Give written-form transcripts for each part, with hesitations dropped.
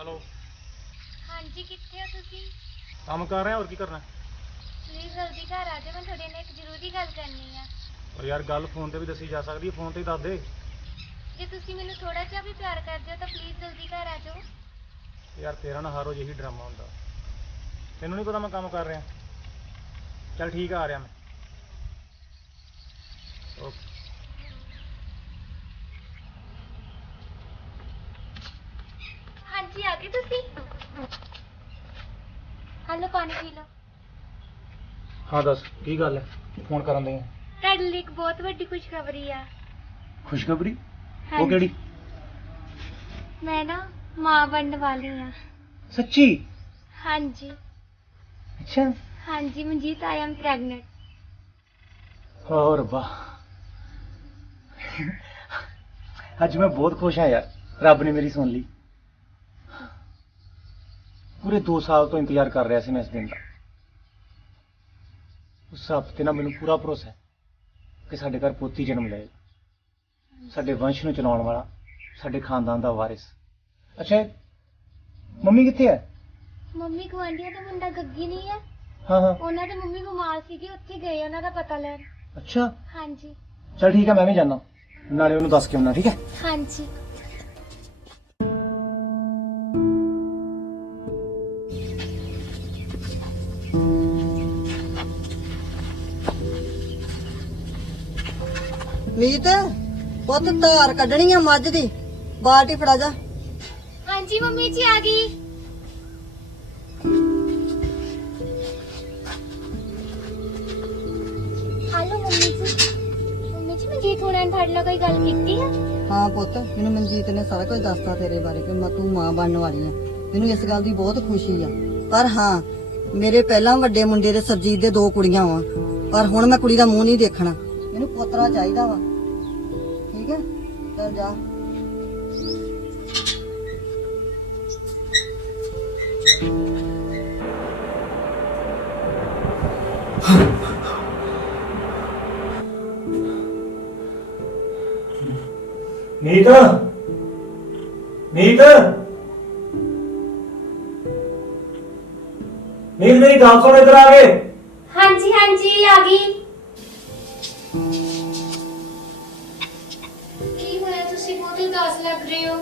Hello. हाँ जी, कित्थे हो तुसी? काम कर रहे हैं और की करना। प्लीज़ जल्दी घर आ जाओ, मैं थोड़े नाल एक जरूरी गल करनी है। और यार गल फोन ते भी दसी जा सकती है, फोन ते ही दस दे। जे तुसी मैनू थोड़ा जिहा भी प्यार करदे हो तो प्लीज़ जल्दी घर आ जाओ। यार तेरा ना हर रोज यही ड्रामा होंदा, तेनू नहीं पता मैं काम कर रहा। चल ठीक है, आ रहा मैं। ओके। हाँ जी, आ गए तुसी? हेलो, पानी पी लो। हाँ दस की गल है, फोन करन दी। तुहाडे लिए एक बहुत वड्डी खुशखबरी आ। खुशखबरी? हाँ वो केड़ी? जी, मैं ना माँ बनने वाली हाँ। सच्ची? हाँ जी। अच्छा। हाँ जी मनजीत, आई एम प्रेग्नेंट। और वाह, अज मैं बहुत खुश हाँ यार, रब ने मेरी सुन ली। पूरे 2 साल तो इंतजार कर रहा ਸੀ मैं इस दिन का। उस हफ्ते ना मैनू पूरा भरोसा है कि साडे घर पोती जन्म लेगा, साडे वंश नूं चलाउण वाला, साडे खानदान दा वारिस। अच्छा मम्मी कित्थे है? मम्मी गुआंढियां दा मुंडा गग्गी नहीं है, हाँ हाँ। ਉਹਨਾਂ ਦੇ ਮੰਮੀ ਬਿਮਾਰ ਸੀਗੇ, ਉੱਥੇ ਗਏ ਉਹਨਾਂ ਦਾ ਪਤਾ ਲੈਣ। अच्छा हाँ जी। चल ठीक है, मैं भी जाना, नाले उन्होंने दस के आना। ठीक है। हाँ जी। मीत पुत धार कड्ढनी है मझ दी, बाल्टी फड़ा जा। हाँ जी मम्मी जी, आ गई। हेलो मम्मी जी मनजीत होना ने ਤੁਹਾਡੇ ਨਾਲ ਕੋਈ ਗੱਲ ਕੀਤੀ ਹੈ? हाँ पुत, मैनू मनजीत ने सारा कुछ दसता तेरे बारे कि तू मां बनने वाली है। मैनू इस गल की बहुत खुशी है, पर हाँ मेरे पहला वड्डे मुंडे दे सरजीत दे 2 कुड़ियां वा, पर हुण मैं कुड़ी दा मूंह नहीं देखना। मैनू पोतरा चाहिदा वा। ठीक है, चल जा। मीत, मीत, मीत मेरी गल सुन, इधर आ गए। हाँ जी आ गई। ਕੀ ਹੋਇਆ, ਤੁਸੀਂ ਬਹੁਤ ਉਦਾਸ ਲੱਗ ਰਹੇ ਹੋ।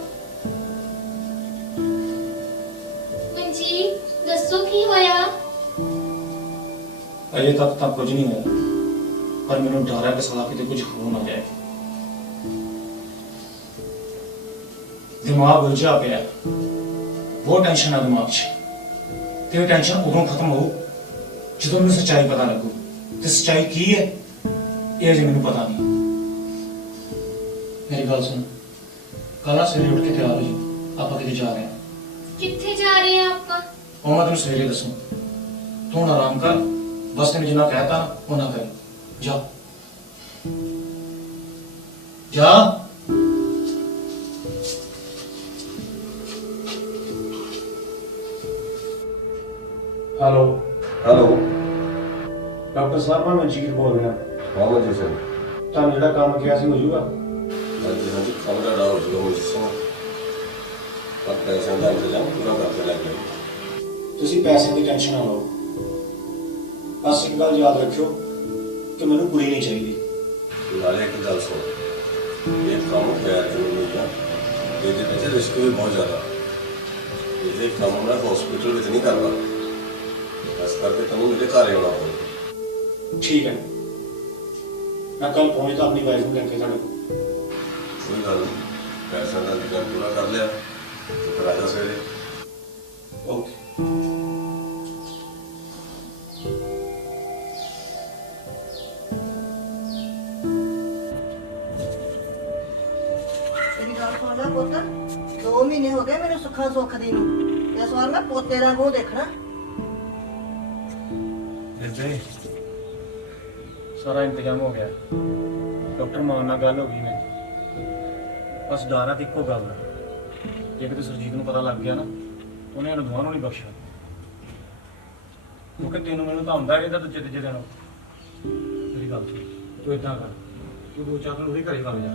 ਮਨਜੀਤ ਦੱਸੋ ਕੀ ਹੋਇਆ। अजे तक तो कुछ नहीं होया, पर मैनू डर है कि साला किते कुछ हो ना जाए। दिमाग उलझा पिया, बहुत टेंशन है दिमाग च। ते टेंशन उदों खत्म हो जो मैं सच्चाई पता लगू, ते सच्चाई की है ये अजे मैनू पता नहीं। मेरी गल सुन, कल सवेरे उठ के तैयार हो जी, आप किते जा रहे हैं। कित्थे जा रहे हैं ਆਪਾਂ? और मैं तेन सवेरे दसूँ, तू हुण आराम कर, बस तेन जिन्ना कहता उन्ना कर। जा जा। हेलो हेलो डॉक्टर साहब, मैं मनजीत बोल रहा। हाँ मंजी सिंह। तुहानू जिहड़ा काम किया सी हो जाऊगा? हाँ जी हाँ जी, काम का डाल हो जाएगा मंजी सिंह, पर पैसे का इंतजाम पूरा करके लेंगे। तुसी पैसे की टेंशन ना लो, बस एक गल याद रखियो कि मैनू कुड़ी नहीं चाहिए। नाले एक गल सुन, ये काम गैर कानूनी है, ये पीछे रिस्क भी बहुत ज़्यादा। ये काम मैं हॉस्पिटल में नहीं करना, इस करके तुम मेरे घर आना पड़ेगा। ठीक है, मैं कल पहुंचता अपनी वाइफ को लेके तुहाडे कोल। कोई गल नहीं, पैसा का इंतजाम पूरा कर लिया तो फिर आजा सवेरे। ओके। तेरी गल सुन ले पुत, 2 महीने हो गए मैनू सुखा सुख दी नूं, इस बार मैं पोते दा मूंह देखना। सारा इंतजाम हो गया, डॉक्टर मान नाल गल हो गई मेरी, बस डर है तो इक्को गल है, जे किते सरजीत नूं पता लग गया ना तो उन्हें दोवां नूं नहीं बख्शा, क्योंकि तेनों मैनूं तो आउंदा रहंदा दूजे तीजे दिन। मेरी गल सुन, तू इदां कर, तू 2-4 दिन उहदे घरे वग जा,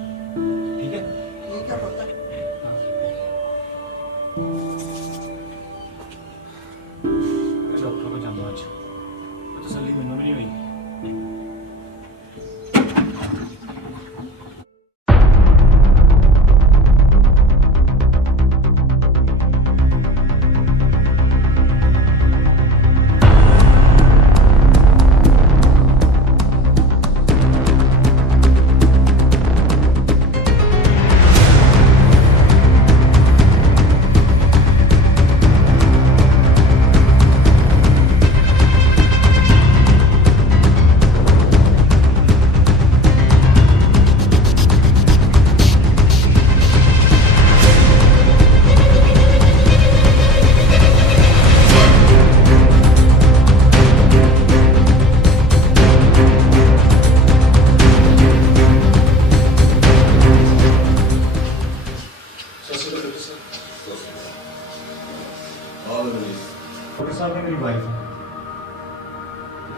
ठीक है? ठीक है पुत। हाँ।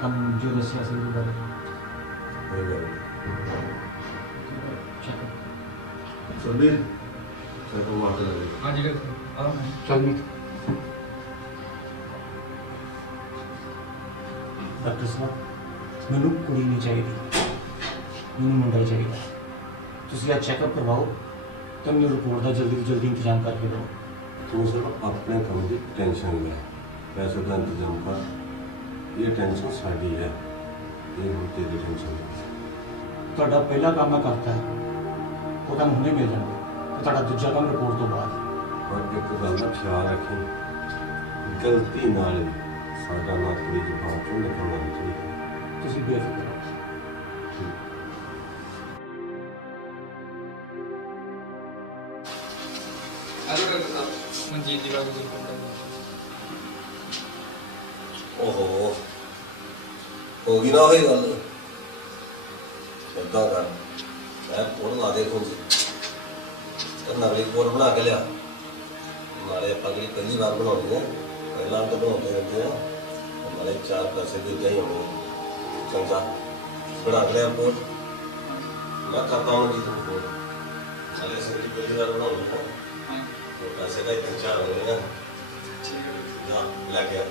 ਕੰਮ ਜੋ ਦੱਸਿਆ ਸੀ ਉਹਦੇ ਬਾਰੇ ਕੋਈ ਗੱਲ ਨਹੀਂ ਚੈੱਕ ਸੁਰਬੀਰ ਚਲੋ ਮਾਰ ਦੇ ਲੈ ਹਾਂਜੀ ਡਾਕਟਰ ਚੱਲ ਮੀਤ ਡਾਕਟਰ ਸਾਹਿਬ ਮੈਨੂੰ ਕੁੜੀ ਨਹੀਂ ਚਾਹੀਦੀ ਮੈਨੂੰ ਮੁੰਡਾ ਹੀ ਚਾਹੀਦਾ ਤੁਸੀਂ ਆ ਚੈੱਕਅਪ ਕਰਵਾਓ ਤੇ ਮੈਨੂੰ ਰਿਪੋਰਟ ਦਾ ਜਲਦੀ ਤੋਂ ਜਲਦੀ ਇੰਤਜ਼ਾਮ ਕਰਕੇ ਦਿਓ ਤੂੰ ਸਿਰਫ ਆਪਣੇ ਕੰਮ ਦੀ ਟੈਨਸ਼ਨ ਲੈ ਪੈਸੇ ਦਾ ਇੰਤਜ਼ਾਮ ਕਰ ਇਹ ਟੈਨਸ਼ਨ ਸਾਡੀ ਹੈ ਇਹ ਹੁਣ ਤੇਰੀ ਟੈਨਸ਼ਨ ਨਹੀਂ ਤੁਹਾਡਾ ਪਹਿਲਾ ਕੰਮ ਮੈਂ ਕਰਤਾ ਹੈ ਉਹ ਤੁਹਾਨੂੰ ਹੁਣੇ ਮਿਲ ਜਾਣਗੇ ਤੇ ਤੁਹਾਡਾ ਦੂਜਾ ਕੰਮ ਰਿਪੋਰਟ ਤੋਂ ਬਾਅਦ ਪਰ ਇੱਕ ਗੱਲ ਦਾ ਖਿਆਲ ਰੱਖੀ ਗਲਤੀ ਨਾਲ ਵੀ ਸਾਡਾ ਨਾ ਤੇਰੀ ਜ਼ਬਾਨ ਚੋਂ ਨਿਕਲਣਾ ਨਹੀਂ ਚਾਹੀਦਾ ਤੁਸੀਂ ਬੇਫਿਕਰ ਰਹੋ ਹੈਲੋ ਡਾਕਟਰ ਸਾਹਿਬ ਮਨਜੀਤ ਦੀ ਬਾਤ ਕਰ ਓਹੋ ਹੋ ਗਈ ਨਾ ਹੋਈ ਗੱਲ ਏਦਾਂ ਕਰ ਮੈਂ ਕੋਲ ਲਾ ਦੇ ਖੁਦ ਤੇ ਨਵੀਂ ਕੋਲ ਬਣਾ ਕੇ ਲਿਆ ਨਾਲੇ ਆਪਾਂ ਜਿਹੜੀ ਪਹਿਲੀ ਵਾਰ ਬਣਾਉਣੀ ਹੈ ਪਹਿਲਾਂ ਤਾਂ ਬਣਾਉਂਦੇ ਰਹਿੰਦੇ ਆ ਨਾਲੇ 4 ਪੈਸੇ ਵੀ ਇੱਦਾਂ ਹੀ ਹੋਣੇ ਚੰਗਾ ਬਣਾ ਕੇ ਲਿਆ ਕੋਲ ਮੈਂ ਕਰਦਾ ਹਾਂ ਜੀ ਤੁਹਾਨੂੰ ਕੋਲ ਨਾਲੇ ਅਸੀਂ ਜਿਹੜੀ ਪਹਿਲੀ ਵਾਰ ਬਣਾਉਣੀ ਹੈ ਉਹ ਪੈਸੇ ਦਾ ਇੱਕ 4 ਹੋਣੇ ਆ ਨਾ ਲੈ ਕੇ ਆ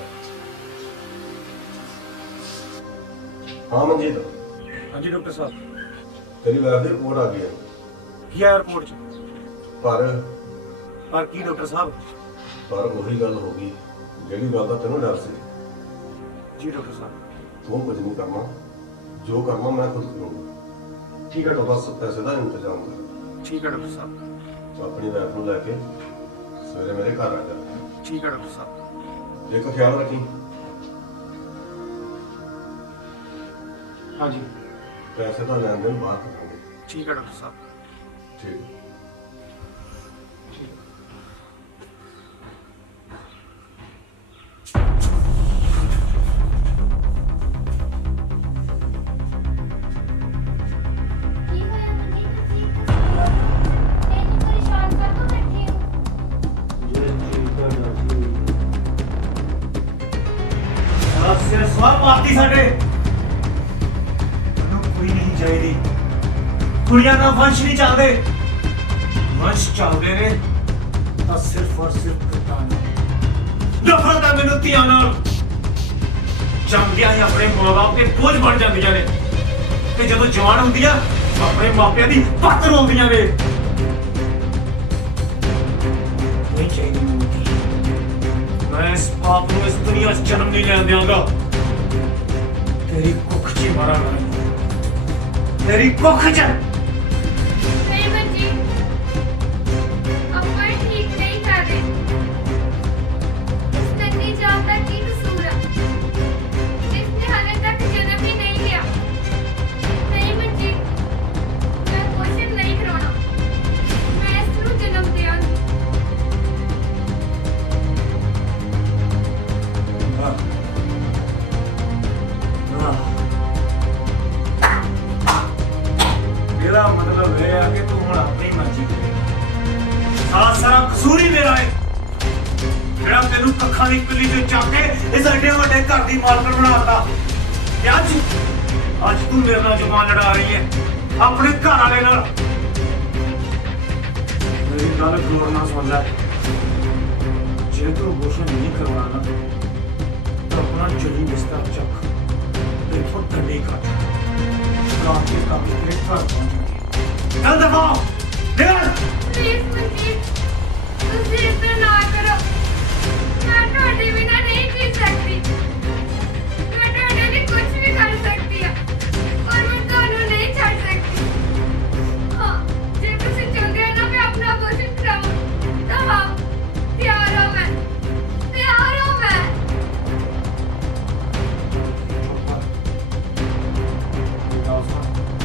हाँ मनजीत ਹਾਂਜੀ ਡਾਕਟਰ ਸਾਹਿਬ तेरी वाइफ की रिपोर्ट आ गई है ਕੀ ਆਇਆ ਰਿਪੋਰਟ 'ਚ पर ਕੀ ਡਾਕਟਰ ਸਾਹਿਬ वही गल हो गई जिहड़ी गल दा तैनूं डर सी ਜੀ ਡਾਕटर ਸਾਹਿਬ तू कुछ नहीं करना जो करना मैं खुद करूँगा ਠੀਕ ਹੈ तो बस पैसे का इंतजाम कर ਠੀਕ ਹੈ ਡਾਕਟਰ ਸਾਹਿਬ तो अपनी वाइफ को लैके सवेरे मेरे घर आ जा ਠੀਕ ਹੈ ਡਾਕਟਰ ਸਾਹਿਬ एक ख्याल रखी ਹਾਂਜੀ पैसे का लेन देन बाहर करेंगे ਠੀਕ ਹੈ ਡਾਕਟਰ ਸਾਹਿਬ ठीक ਕੀ ਹੋਇਆ ਮਨਜੀਤ ਤੁਸੀਂ ਮੈਨੂੰ ਪਰੇਸ਼ਾਨ ਕਰ ਦੋ ਬੈਠੇ ਹੋ ਸਿਰ ਸਵਾਰ ਮਾਰਤੀ ਸਾਡੇ ਮੈਨੂੰ ਕੋਈ ਨਹੀਂ ਚਾਹੀਦੀ ਕੁੜੀਆਂ ਦਾ ਵੰਸ਼ ਨਹੀਂ ਚੱਲਦੇ ਵੰਸ਼ ਚੱਲਦੇ ਨੇ ਤਾਂ ਸਿਰਫ ਔਰ ਸਿਰਫ ਪੁੱਤਾਂ ਨਾਲ ਨਫ਼ਰਤ ਹੈ ਮੈਨੂੰ ਧੀਆਂ ਨਾਲ ਜੰਮਦਿਆਂ ਹੀ ਆਪਣੇ ਮਾਂ-ਬਾਪ ਦੇ ਬੋਝ ਬਣ ਜਾਂਦੀਆਂ ਨੇ ਤੇ ਜਦੋਂ ਜਵਾਨ ਹੁੰਦੀਆਂ ਆਪਣੇ ਮਾਪਿਆਂ ਦੀ ਪੱਤ ਰੋਂਦੀਆਂ ਨੇ ਨਹੀਂ ਚਾਹੀਦੀ ਮੈਨੂੰ ਧੀ। ਮੈਂ ਇਸ ਪਾਪ ਨੂੰ ਇਸ ਦੁਨੀਆ 'ਚ ਜਨਮ ਨਹੀਂ ਲੈਣ ਦਿਆਂਗਾ ਤੇਰੀ ਕੁੱਖ 'ਚ ਹੀ ਮਰਾਂਗਾ ਤੇਰੀ ਕੁੱਖ 'ਚ ਨਹੀਂ ਮਨਜੀਤ ਆਪਾਂ ਇਹ ਠੀਕ ਨਹੀਂ ਕਰ ਰਹੇ ਇਸ ਨੰਨੀ ਜਾਨ ਦਾ ਕੀ ਕਸੂਰ ਆ ਇਸਨੇ ਹਾਲੇ ਤੱਕ ਜਨਮ ਹੀ ਨਹੀਂ ਲਿਆ ਨਹੀਂ ਮਨਜੀਤ ਮੈਂ ਕੁਐਸਚਨ ਨਹੀਂ ਕਰਾਉਣਾ ਮੈਂ ਇਸ ਨੂੰ ਜਨਮ ਦਿਆਂਗੀ ਮੇਰਾ ਮਤਲਬ ਇਹ ਆ ਕਿ ਤੂੰ ਹੁਣ ਆਪਣੀ ਮਰਜ਼ੀ ਕਰੇ ਸਾਰਾ ਕਸੂਰ ਹੀ ਮੇਰਾ ਹੈ ਜਿਹੜਾ ਤੈਨੂੰ ਕੱਖਾਂ ਦੀ ਕੁੱਲੀ ਤੇ ਚੱਕ ਕੇ ਇਸ ਐਡੇ ਵੱਡੇ ਘਰ ਦੀ ਮਾਲਕਣ ਬਣਾਤਾ ਤੇ ਅੱਜ ਤੂੰ ਮੇਰੇ ਨਾਲ ਜ਼ੁਬਾਨ ਲੜਾ ਰਹੀ ਹੈ ਆਪਣੇ ਘਰ ਵਾਲੇ ਨਾਲ ਮੇਰੀ ਗੱਲ ਗੌਰ ਨਾਲ ਸੁਣ ਲੈ ਜੇ ਤੂੰ ਅਬੋਰਸ਼ਨ ਨਹੀਂ ਕਰਵਾਉਣਾ ਤਾਂ ਆਪਣਾ ਜਲੀ ਬਿਸਤਰਾ ਚੱਕ ਤੇ ਇੱਥੋਂ ਡੰਡੇ ਕੱਟ ਰਾਤ ਦੇ ਕੰਮ ਤੇਰੇ ਘਰ ਪਹੁੰਚਣਗੇ ਚੱਲ ਦਫਾ ਨਿਕਲ ਪਲੀਜ਼ ਮਨਜੀਤ ਤੁਸੀਂ ਇਸ ਤਰ੍ਹਾਂ ਨਾ ਕਰੋ ਮੈਂ ਤੁਹਾਡੇ ਬਿਨਾਂ ਨਹੀਂ ਜੀ ਸਕਦੀ ਮੈਂ ਤੁਹਾਡੇ ਲਈ ਕੁਝ ਵੀ ਕਰ ਸਕਦੀ ਹਾਂ ਪਰ ਮੈਂ ਤੁਹਾਨੂੰ ਨਹੀਂ ਛੱਡ ਸਕਦੀ ਹਾਂ ਜੇ ਤੁਸੀਂ ਚਾਹੁੰਦੇ ਹੋ ਨਾ ਮੈਂ ਆਪਣਾ ਅਬੋਰਸ਼ਨ ਕਰਾਵਾਂ ਤਾਂ ਹਾਂ ਤਿਆਰ ਹਾਂ ਮੈਂ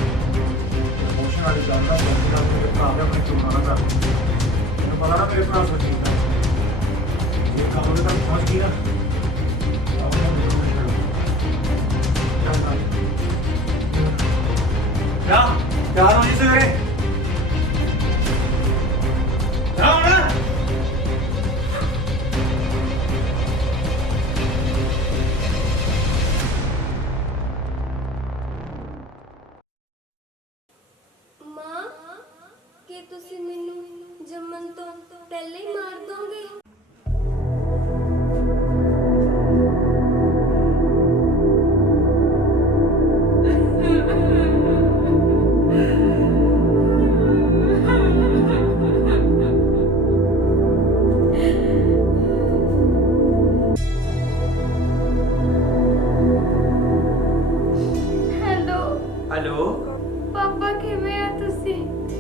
emotion ਵਾਲੀ ਗੱਲ ਨਾ ਮੇਰੇ ਭਰਾ ਦੇ ਆਪਣੇ ਚੁਣਨਾ ਨਾ ਕਰ ਮੈਨੂੰ ਪਤਾ ਨਾ ਮੇਰੇ ਭਰਾ ਸੋਚੀਦਾ ਇਹ ਕੰਮ ਉਹਦੇ ਤੱਕ ਪਹੁੰਚ ਗਈ ਨਾ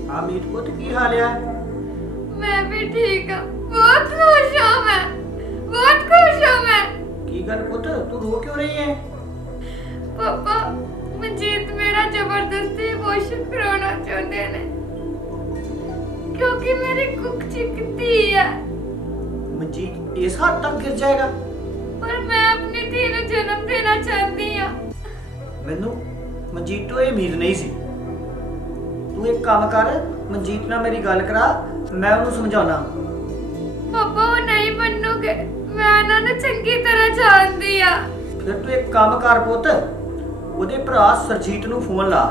ਆ ਮੀਤ ਪੁੱਤ ਕੀ ਹਾਲ ਆ? मैं भी ठीक हूँ, बहुत खुश हूँ मैं, बहुत खुश हूँ मैं। ਕੀ ਗੱਲ ਪੁੱਤ ਤੂੰ ਰੋ ਕਿਉਂ ਰਹੀ ਹੈ? पापा मनजीत मेरा जबरदस्ती अबॉर्शन कराना चाहते ने क्योंकि मेरी कुक चिकती है ਮਨਜੀਤ ਇਸ ਹੱਦ ਤੱਕ ਗਿਰ ਜਾਏਗਾ? पर मैं अपनी धी ਨੂੰ जन्म देना चाहती हूँ। ਮੈਨੂੰ ਮਨਜੀਤ ਤੋਂ ਇਹ ਉਮੀਦ ਨਹੀਂ ਸੀ। ਤੂੰ ਇੱਕ ਕੰਮ ਕਰ, ਮਨਜੀਤ ਨਾਲ ਮੇਰੀ ਗੱਲ ਕਰਾ, ਮੈਂ ਉਹਨੂੰ ਸਮਝਾਉਣਾ। पापा वो नहीं मनोगे, मैं उन्हें चंगी तरह जानती हूँ। ਫਿਰ ਤੂੰ ਇੱਕ ਕੰਮ ਕਰ ਪੁੱਤ, ਉਹਦੇ ਭਰਾ ਸਰਜੀਤ ਨੂੰ ਫੋਨ ਲਾ,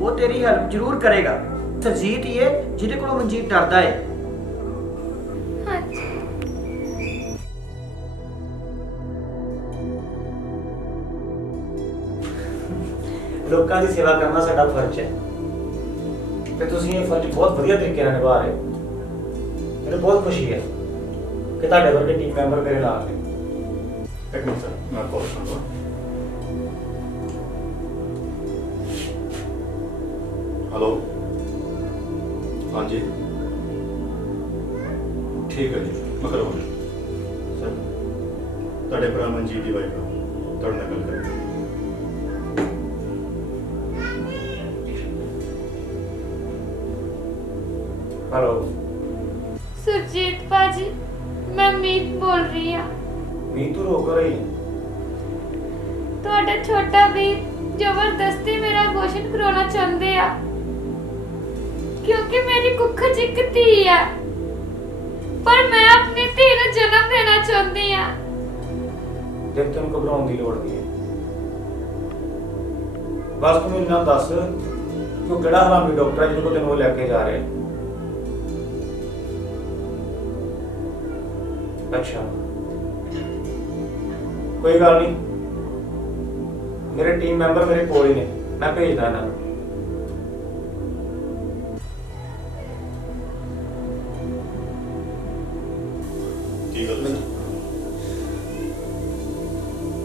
ਉਹ ਤੇਰੀ ਹੈਲਪ ਜ਼ਰੂਰ ਕਰੇਗਾ। ਸਰਜੀਤ ਹੀ ਹੈ ਜਿਹਦੇ ਕੋਲੋਂ ਮਨਜੀਤ ਡਰਦਾ ਹੈ। हाँ जी। ਲੋਕਾਂ ਦੀ ਸੇਵਾ ਕਰਨਾ ਸਾਡਾ ਫਰਜ਼ ਹੈ ਤੇ ਤੁਸੀਂ ਇਹ ਫਰਜ਼ ਬਹੁਤ ਵਧੀਆ ਤਰੀਕੇ ਨਾਲ ਨਿਭਾ ਰਹੇ ਹੋ। ਮੈਨੂੰ ਬਹੁਤ ਖੁਸ਼ੀ ਹੈ ਕਿ ਤੁਹਾਡੇ ਵਰਗੇ ਟੀਮ ਮੈਂਬਰ ਮੇਰੇ ਨਾਲ ਨੇ। एक मिनट सर, मैं कॉल करूँगा। हेलो, हाँ जी, ठीक है जी, मैं करूँगा सर। ਤੁਹਾਡੇ ਭਰਾ ਮਨਜੀਤ ਦੀ ਵਾਈਫ ਤੁਹਾਡੇ ਨਾਲ ਗੱਲ ਕਰਾਂਗੇ। हेलो सुरजीत पाजी, मैं मीत बोल रही हूँ। मीत तू रो क्यों रही है? ਤੁਹਾਡਾ ਛੋਟਾ ਵੀਰ ਜ਼ਬਰਦਸਤੀ ਮੇਰਾ ਅਬੋਰਸ਼ਨ ਕਰਾਉਣਾ ਚਾਹੁੰਦੇ ਆ ਕਿਉਂਕਿ ਮੇਰੀ ਕੁੱਖ ਚਿੱਕਤੀ ਹੈ ਪਰ ਮੈਂ ਆਪਣੀ ਧੀ ਨੂੰ ਜਨਮ ਦੇਣਾ ਚਾਹੁੰਦੀ ਆ। ਦੇਖ ਤੈਨੂੰ ਘਬਰਾਉਣ ਦੀ ਲੋੜ ਨਹੀਂ ਹੈ। ਬਸ ਤੂੰ ਇੰਨਾ ਦੱਸ ਕਿ ਉਹ ਕਿਹੜਾ ਹਰਾਮੀ ਡਾਕਟਰ ਹੈ ਜਿਹਦੇ ਕੋਲ ਤੈਨੂੰ ਉਹ ਲੈ ਕੇ ਜਾ ਰਿਹਾ ਹੈ? ਅੱਛਾ ਕੋਈ ਗੱਲ ਨਹੀਂ, ਮੇਰੇ ਟੀਮ ਮੈਂਬਰ ਮੇਰੇ ਕੋਲ ਹੀ ਨੇ, ਮੈਂ ਭੇਜਦਾ ਇਹਨਾਂ ਨੂੰ। ਕੀ ਗੱਲ ਹੈ?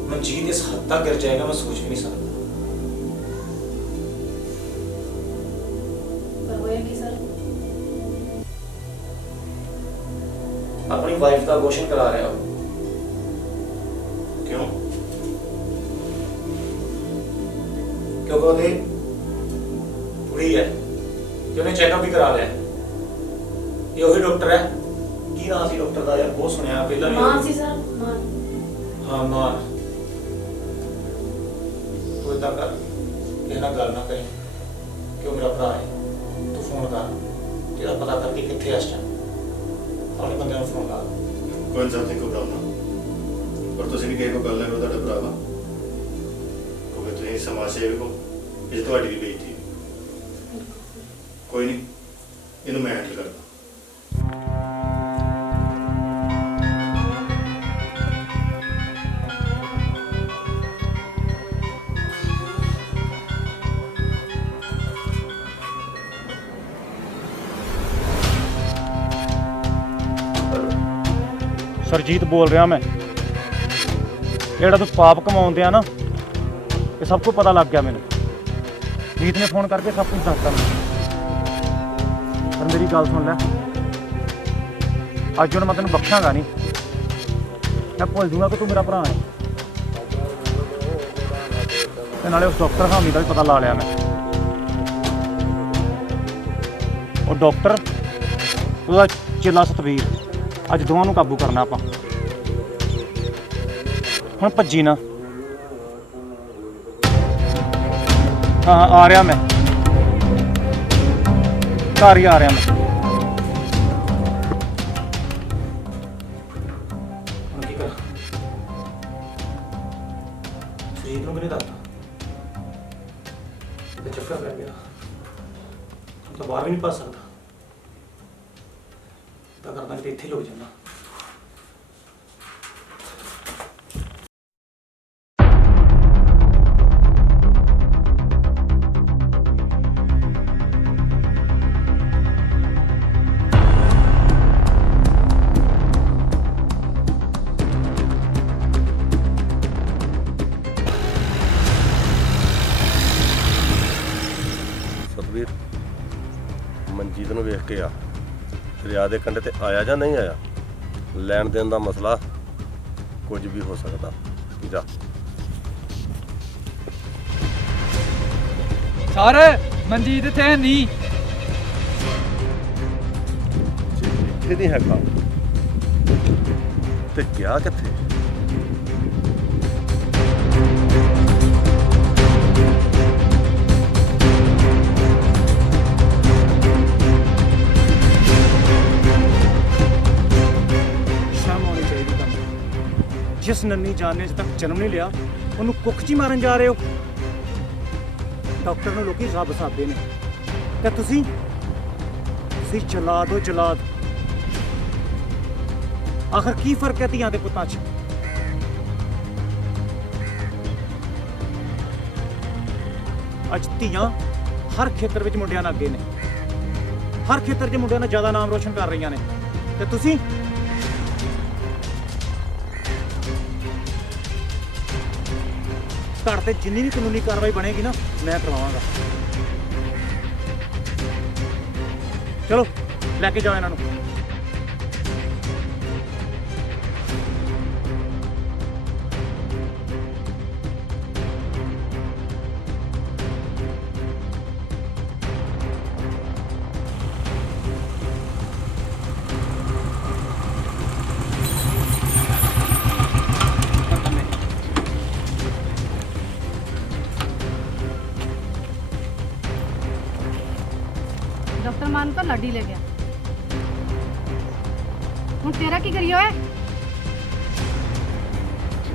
ਮਨਜੀਤ ਇਸ ਹੱਦ ਤੱਕ ਗਿਰ ਜਾਏਗਾ ਮੈਂ ਸੋਚ ਵੀ ਨਹੀਂ ਸਕਦਾ। पर होया कि सर? ਆਪਣੀ ਵਾਈਫ ਦਾ ਅਬੋਰਸ਼ਨ ਕਰਾ ਰਿਹਾ ਉਹ। ਕਿਉਂ? ਕਿਉਂਕਿ ਉਹਦੇ ਕੁੜੀ ਹੈ ਤੇ ਉਹਨੇ ਚੈੱਕਅਪ ਵੀ ਕਰਾ ਲਿਆ। ਇਹ ਉਹੀ ਡਾਕਟਰ ਹੈ। ਕੀ ਨਾਮ ਸੀ ਡਾਕਟਰ ਦਾ ਯਾਰ? ਬਹੁਤ ਸੁਣਿਆ ਪਹਿਲਾਂ ਵੀ। मान सी सर, मान। ਹਾਂ ਮਾਨ, ਤੂੰ ਏਦਾਂ ਕਰ, ਕਿਸੇ ਨਾਲ ਗੱਲ ਨਾ ਕਰੀ ਕਿ ਉਹ ਮੇਰਾ ਭਰਾ ਹੈ। ਤੂੰ ਫੋਨ ਕਰ, ਤੇਰਾ ਪਤਾ ਕਰਕੇ ਕਿੱਥੇ ਆ ਇਸ ਟਾਈਮ, ਆਪਣੇ ਬੰਦਿਆਂ ਨੂੰ ਫੋਨ ਲਾ। ਕੋਈ ਸਮਥਿੰਗ ਘਬਰਾਉਣਾ, ਪਰ ਤੁਸੀਂ ਨਹੀਂ ਕਿਸੇ ਕੋ ਗੱਲ ਨਾ ਕਰੋ, ਤੁਹਾਡਾ ਭਰਾ ਵਾ। ਕਿਉਂਕਿ ਤੁਸੀਂ ਸਮਾਜ ਸੇਵਕ ਹੋ, ਇਹ ਤੁਹਾਡੀ ਵੀ ਬੇਇੱਜ਼ਤੀ ਹੈ। ਕੋਈ ਨਹੀਂ, ਇਹਨੂੰ ਮੈਂ ਹੈਂਡਲ ਕਰਦਾ। ਸਰਜੀਤ ਬੋਲ ਰਿਹਾ ਮੈਂ। ਜਿਹੜਾ ਤੂੰ ਪਾਪ ਕਮਾਉਂਦੇ ਆ ਨਾ, ਇਹ ਸਭ ਕੁਝ ਪਤਾ ਲੱਗ ਗਿਆ ਮੈਨੂੰ। ਜੀਤ ਨੇ ਫੋਨ ਕਰਕੇ ਸਭ ਕੁਝ ਦੱਸਤਾ ਮੈਨੂੰ। ਪਰ ਮੇਰੀ ਗੱਲ ਸੁਣ ਲੈ, ਅੱਜ ਹੁਣ ਮੈਂ ਤੈਨੂੰ ਬਖਸ਼ਾਂਗਾ ਨਹੀਂ। ਮੈਂ ਭੁੱਲ ਜੂੰਗਾ ਕਿ ਤੂੰ ਮੇਰਾ ਭਰਾ ਹੈ। ਤੇ ਨਾਲੇ ਉਸ ਡਾਕਟਰ ਹਾਮੀ ਦਾ ਵੀ ਪਤਾ ਲਾ ਲਿਆ ਮੈਂ। ਉਹ ਡਾਕਟਰ, ਉਹਦਾ ਚੇਲਾ ਸਤਵੀਰ, ਅੱਜ ਦੋਵਾਂ ਨੂੰ ਕਾਬੂ ਕਰਨਾ ਆਪਾਂ। ਹੁਣ ਭੱਜੀ ਨਾ। ਹਾਂ ਆ ਰਿਹਾ ਮੈਂ, ਘਰ ਹੀ ਆ ਰਿਹਾ ਮੈਂ। ਹੁਣ ਕੀ ਕਰਾਂ? ਸੁਜੀਤ ਨੂੰ ਕਿਹਨੇ ਦੱਸਤਾ? ਤੇ ਚੱਕਰ ਪੈ ਗਿਆ, ਹੁਣ ਤਾਂ ਬਾਹਰ ਵੀ ਨਹੀਂ ਭੱਜ ਸਕਦਾ। ਤਾਂ ਕਰਦਾ ਕਿ ਇੱਥੇ ਲੁਕ ਜਾਣਾ। ਮਨਜੀਤ ਨੂੰ ਵੇਖ ਕੇ ਆ ਦਰਿਆ ਦੇ ਕੰਢੇ ਤੇ ਆਇਆ ਜਾਂ ਨਹੀਂ ਆਇਆ। ਲੈਣ ਦੇਣ ਦਾ ਮਸਲਾ ਕੁਝ ਵੀ ਹੋ ਸਕਦਾ। ਜਾ ਸਰ ਮਨਜੀਤ ਇੱਥੇ ਨਹੀਂ। ਇੱਥੇ ਨਹੀਂ ਹੈਗਾ ਤੇ ਗਿਆ ਕਿੱਥੇ? ਸ਼ਰਮ ਆਉਣੀ ਚਾਹੀਦੀ ਤੁਹਾਨੂੰ। ਜਿਸ ਨੰਨੀ ਜਾਨ ਨੇ ਅਜੇ ਤੱਕ ਜਨਮ ਨਹੀਂ ਲਿਆ ਉਹਨੂੰ ਕੁੱਖ 'ਚ ਹੀ ਮਾਰਨ ਜਾ ਰਹੇ ਹੋ। ਡਾਕਟਰ ਨੂੰ ਲੋਕੀ ਰੱਬ ਸਾਦੇ ਨੇ ਤੇ ਤੁਸੀਂ ਜਲਾਦ ਹੋ ਜਲਾਦ। ਆਖਰ ਕੀ ਫਰਕ ਹੈ ਧੀਆਂ ਦੇ ਪੁੱਤਾਂ 'ਚ? ਅੱਜ ਧੀਆਂ ਹਰ ਖੇਤਰ ਵਿੱਚ ਮੁੰਡਿਆਂ ਨਾਲ ਅੱਗੇ ਨੇ। ਹਰ ਖੇਤਰ 'ਚ ਮੁੰਡਿਆਂ ਨਾਲ ਜ਼ਿਆਦਾ ਨਾਮ ਰੋਸ਼ਨ ਕਰ ਰਹੀਆਂ ਨੇ ਤੇ ਤੁਸੀਂ ਘਰ ਤੇ ਜਿੰਨੀ ਵੀ ਕਾਨੂੰਨੀ ਕਾਰਵਾਈ ਬਣੇਗੀ ਨਾ ਮੈਂ ਕਰਵਾਵਾਂਗਾ। ਚਲੋ ਲੈ ਕੇ ਜਾਓ ਇਹਨਾਂ ਨੂੰ। डॉक्टर मान तो लड़ी ले गया। हूँ तेरा की करियो है?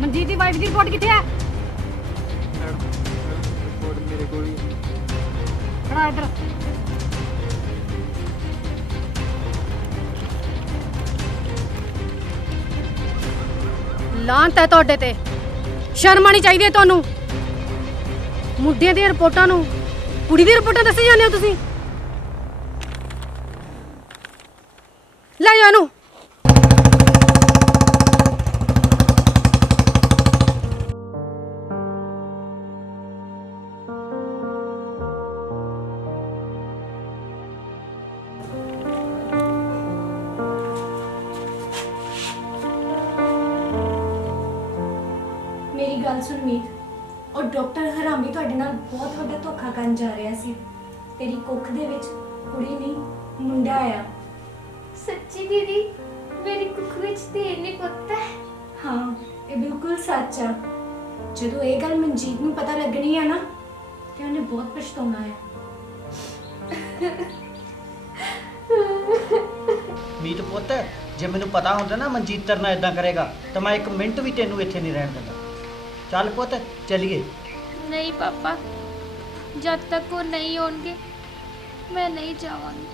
मनजीत की वाइफ की रिपोर्ट कितने है? ਰਿਪੋਰਟ ਮੇਰੇ ਕੋਲ ਹੀ ਹੈ। खड़ा इधर। ਲਾਂਤ ਹੈ ਤੁਹਾਡੇ ਤੇ। ਸ਼ਰਮ ਆਣੀ ਚਾਹੀਦੀ ਹੈ ਤੁਹਾਨੂੰ। ਮੁੰਡਿਆਂ ਦੀਆਂ ਰਿਪੋਰਟਾਂ ਨੂੰ ਕੁੜੀ ਦੀ ਰਿਪੋਰਟਾਂ ਦੱਸੀ ਜਾਂਦੇ ਹੋ ਤੁਸੀਂ। ਲੈ ਜਾ ਇਹਨੂੰ। ਮੇਰੀ ਗੱਲ ਸੁਣ ਮੀਤ, ਉਹ ਡਾਕਟਰ ਹਰਾਮੀ ਤੁਹਾਡੇ ਨਾਲ ਬਹੁਤ ਵੱਡਾ ਧੋਖਾ ਕਰਨ ਜਾ ਰਿਹਾ ਸੀ। ਤੇਰੀ ਕੁੱਖ ਦੇ ਵਿੱਚ ਕੁੜੀ ਨਹੀਂ ਮੁੰਡਾ ਆ। ਸੱਚੀ ਦੀਦੀ ਮੇਰੀ ਕੁੱਖ ਵਿੱਚ ਧੀ ਨਹੀਂ ਪੁੱਤ ਹੈ। ਹਾਂ ਇਹ ਬਿਲਕੁਲ ਸੱਚ ਆ। ਜਦੋਂ ਇਹ ਗੱਲ ਮਨਜੀਤ ਨੂੰ ਪਤਾ ਲੱਗਣੀ ਆ ਨਾ ਤੇ ਉਹਨੇ ਬਹੁਤ ਪਛਤਾਉਣਾ ਆ। ਮੀਤ ਪੁੱਤ, ਜੇ ਮੈਨੂੰ ਪਤਾ ਹੁੰਦਾ ਨਾ ਮਨਜੀਤ ਤੇਰੇ ਨਾਲ ਇਦਾਂ ਕਰੇਗਾ ਤਾਂ ਮੈਂ ਇੱਕ ਮਿੰਟ ਵੀ ਤੈਨੂੰ ਇੱਥੇ ਨਹੀਂ ਰਹਿਣ ਦਿੰਦਾ। ਚੱਲ ਪੁੱਤ ਚੱਲੀਏ। ਨਹੀਂ ਪਾਪਾ, ਜਦ ਤੱਕ ਉਹ ਨਹੀਂ ਆਉਣਗੇ ਮੈਂ ਨਹੀਂ ਜਾਵਾਂਗੀ।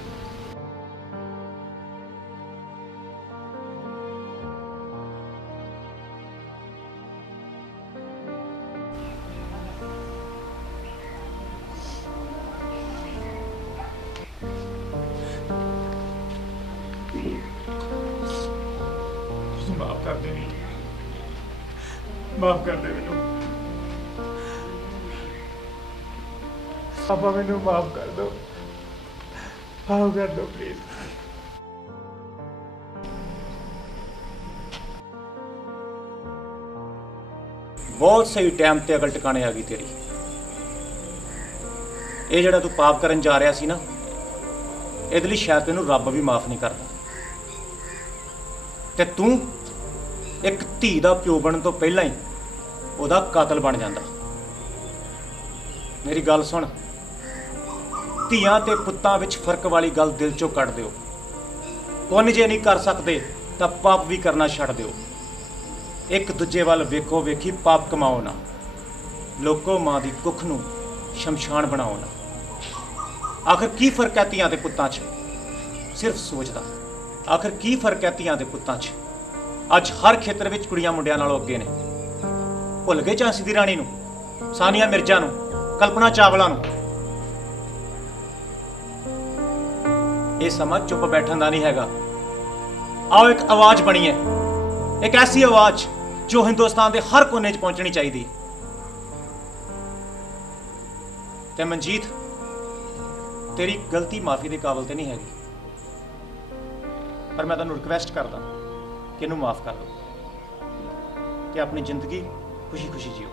ਮਾਫ ਕਰ ਦੇ ਮੈਨੂੰ, ਮਾਫ ਕਰ ਦੇ ਮੈਨੂੰ ਪਾਪਾ, ਮੈਨੂੰ ਮਾਫ ਕਰ ਦੋ, ਮਾਫ ਕਰ ਦੋ ਪਲੀਜ਼। ਬਹੁਤ ਸਹੀ ਟਾਈਮ ਤੇ ਅਕਲ ਟਿਕਾਣੇ ਆ ਗਈ ਤੇਰੀ। ਇਹ ਜਿਹੜਾ ਤੂੰ ਪਾਪ ਕਰਨ ਜਾ ਰਿਹਾ ਸੀ ਨਾ, ਇਹਦੇ ਲਈ ਸ਼ਾਇਦ ਤੈਨੂੰ ਰੱਬ ਵੀ ਮਾਫ ਨਹੀਂ ਕਰਦਾ। ਤੇ ਤੂੰ ਇੱਕ ਧੀ ਦਾ ਪਿਓ ਬਣਨ ਤੋਂ ਪਹਿਲਾਂ ਹੀ ਉਹਦਾ ਕਾਤਲ ਬਣ ਜਾਂਦਾ। ਮੇਰੀ ਗੱਲ ਸੁਣ, ਧੀਆਂ ਤੇ ਪੁੱਤਾਂ ਵਿੱਚ ਫਰਕ ਵਾਲੀ ਗੱਲ ਦਿਲ ਚੋਂ ਕੱਢ ਦਿਓ। ਪੁੰਨ ਜੇ ਨਹੀਂ ਕਰ ਸਕਦੇ ਤਾਂ ਪਾਪ ਵੀ ਕਰਨਾ ਛੱਡ ਦਿਓ। ਇੱਕ ਦੂਜੇ ਵੱਲ ਵੇਖੋ ਵੇਖੀ ਪਾਪ ਕਮਾਓ ਨਾ। ਲੋਕੋ ਮਾਂ ਦੀ ਕੁੱਖ ਨੂੰ ਸ਼ਮਸ਼ਾਨ ਬਣਾਓ ਨਾ। ਆਖਰ ਕੀ ਫਰਕ ਹੈ ਧੀਆਂ ਤੇ ਪੁੱਤਾਂ 'ਚ? ਸਿਰਫ ਸੋਚਦਾ, ਆਖਰ ਕੀ ਫਰਕ ਹੈ ਧੀਆਂ ਤੇ ਪੁੱਤਾਂ 'ਚ? ਅੱਜ ਹਰ ਖੇਤਰ ਵਿੱਚ ਕੁੜੀਆਂ ਮੁੰਡਿਆਂ ਨਾਲੋਂ ਅੱਗੇ ਨੇ। ਭੁੱਲ ਗਏ ਝਾਂਸੀ ਦੀ ਰਾਣੀ ਨੂੰ, ਸਾਨੀਆ ਮਿਰਜ਼ਾ ਨੂੰ, ਕਲਪਨਾ ਚਾਵਲਾ ਨੂੰ। ਇਹ ਸਮਾਂ ਚੁੱਪ ਬੈਠਣ ਦਾ ਨਹੀਂ ਹੈਗਾ। ਆਓ ਇੱਕ ਆਵਾਜ਼ ਬਣੀਏ, ਇੱਕ ਐਸੀ ਆਵਾਜ਼ ਜੋ ਹਿੰਦੁਸਤਾਨ ਦੇ ਹਰ ਕੋਨੇ 'ਚ ਪਹੁੰਚਣੀ ਚਾਹੀਦੀ। ਤੇ ਮਨਜੀਤ, ਤੇਰੀ ਗਲਤੀ ਮਾਫੀ ਦੇ ਕਾਬਿਲ ਤੇ ਨਹੀਂ ਹੈਗੀ, ਪਰ ਮੈਂ ਤੁਹਾਨੂੰ ਰਿਕਵੈਸਟ ਕਰਦਾ ਕਿ ਇਹਨੂੰ ਮਾਫ ਕਰ ਦਿਓ ਤੇ ਆਪਣੀ ਜ਼ਿੰਦਗੀ ਖੁਸ਼ੀ-ਖੁਸ਼ੀ ਜੀਓ।